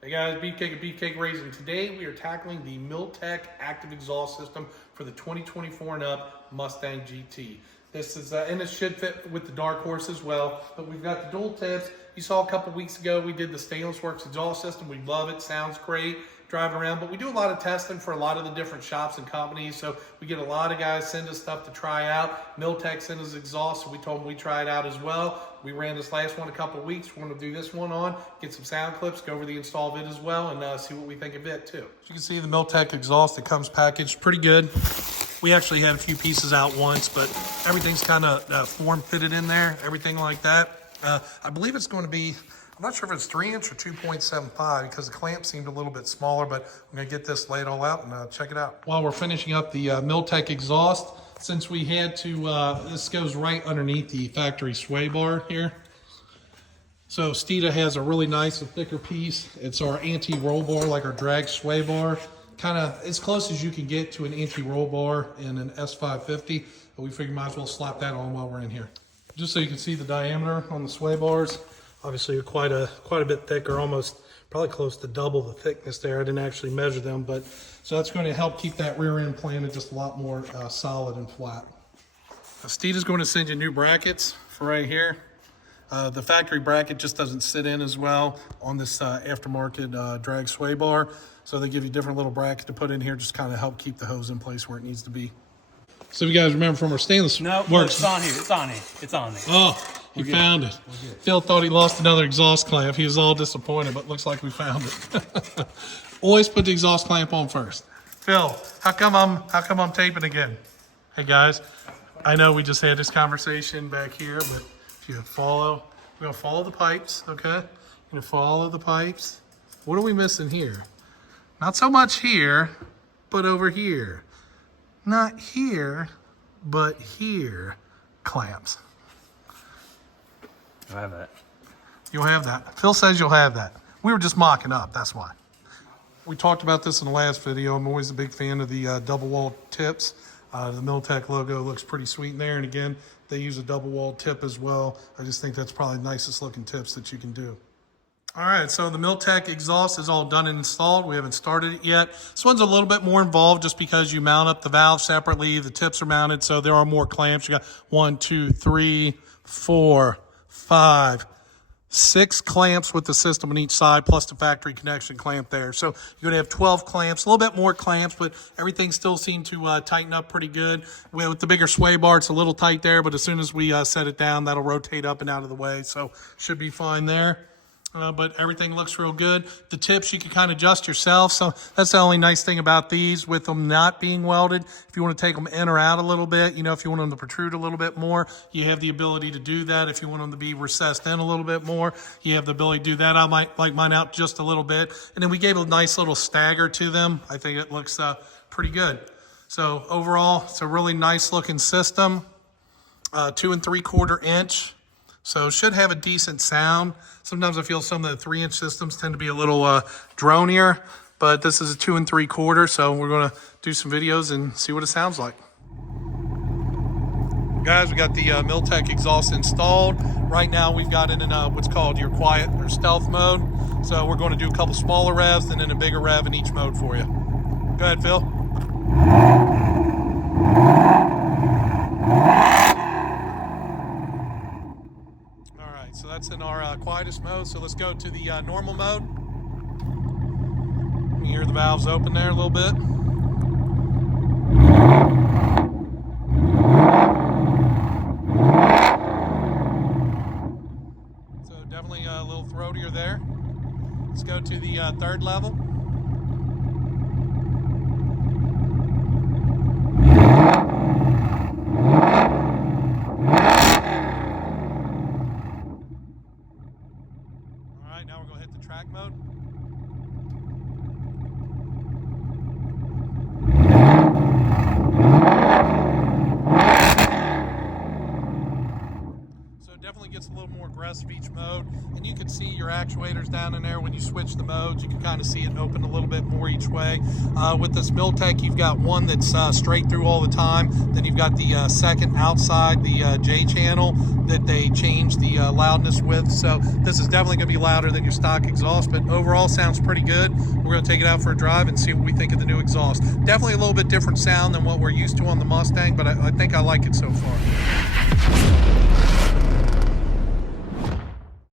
Hey guys, Beefcake of Beefcake Racing. Today we are tackling the Milltek active exhaust system for the 2024 and up Mustang GT. This is, and it should fit with the Dark Horse as well, but we've got the dual tips. You saw a couple weeks ago, we did the Stainless Works exhaust system. We love it, sounds great, driving around, but we do a lot of testing for a lot of the different shops and companies, so we get a lot of guys send us stuff to try out. Milltek sent us exhaust, so we told them we try it out as well. We ran this last one a couple weeks. We're going to do this one on, get some sound clips, go over the install vid as well, and see what we think of it too. As you can see, the Milltek exhaust, it comes packaged pretty good. We actually had a few pieces out once, but everything's kind of form fitted in there, everything like that. I believe it's going to be, I'm not sure if it's 3-inch or 2.75 because the clamp seemed a little bit smaller, but I'm going to get this laid all out and check it out. While we're finishing up the Milltek exhaust, since we had to, this goes right underneath the factory sway bar here. So Steeda has a really nice and thicker piece. It's our anti-roll bar, like our drag sway bar. Kind of as close as you can get to an anti-roll bar in an S550, but we figured might as well slap that on while we're in here. Just so you can see the diameter on the sway bars, obviously quite a bit thicker, almost probably close to double the thickness there. I didn't actually measure them, but so that's going to help keep that rear end planted just a lot more solid and flat. Steeda's going to send you new brackets for right here. The factory bracket just doesn't sit in as well on this aftermarket drag sway bar. So they give you different little bracket to put in here, just kind of help keep the hose in place where it needs to be. So if you guys remember from our stainless works. It's on here, it's on here, it's on there. Oh, he found it. Phil thought he lost another exhaust clamp. He was all disappointed, but looks like we found it. Always put the exhaust clamp on first. Phil, how come I'm taping again? Hey guys, I know we just had this conversation back here, but if you follow, we're gonna follow the pipes, okay? You're gonna follow the pipes. What are we missing here? Not so much here, but over here. Not here, but here. Clamps. I have that. You'll have that. Phil says you'll have that. We were just mocking up, that's why. We talked about this in the last video. I'm always a big fan of the double wall tips. The Milltek logo looks pretty sweet in there. And again, they use a double wall tip as well. I just think that's probably the nicest looking tips that you can do. All right, so the Milltek exhaust is all done and installed. We haven't started it yet. This one's a little bit more involved just because you mount up the valve separately. The tips are mounted, so there are more clamps. You got 1, 2, 3, 4, 5, 6 clamps with the system on each side, plus the factory connection clamp there. So you're gonna have 12 clamps, a little bit more clamps, but everything still seemed to tighten up pretty good. With the bigger sway bar, it's a little tight there, but as soon as we set it down, that'll rotate up and out of the way. So should be fine there. But everything looks real good. The tips you can kind of adjust yourself. So that's the only nice thing about these with them not being welded. If you want to take them in or out a little bit, you know, if you want them to protrude a little bit more, you have the ability to do that. If you want them to be recessed in a little bit more, you have the ability to do that. I might like mine out just a little bit. And then we gave a nice little stagger to them. I think it looks pretty good. So overall, it's a really nice looking system. 2 3/4 inch. So should have a decent sound. Sometimes I feel some of the 3-inch systems tend to be a little dronier, but this is a 2 3/4, so we're gonna do some videos and see what it sounds like. Guys, we got the Milltek exhaust installed. Right now we've got it in what's called your quiet or stealth mode. So we're gonna do a couple smaller revs and then a bigger rev in each mode for you. Go ahead, Phil. So that's in our quietest mode. So let's go to the normal mode. You hear the valves open there a little bit. So definitely a little throatier there. Let's go to the third level. Now we're going to hit the track mode. So it definitely gets a little little more aggressive each mode. And you can see your actuators down in there when you switch the modes. You can kind of see it open a little bit more each way. With this Milltek, you've got one that's straight through all the time. Then you've got the second outside the J channel that they change the loudness with. So this is definitely going to be louder than your stock exhaust, but overall sounds pretty good. We're going to take it out for a drive and see what we think of the new exhaust. Definitely a little bit different sound than what we're used to on the Mustang, but I think I like it so far.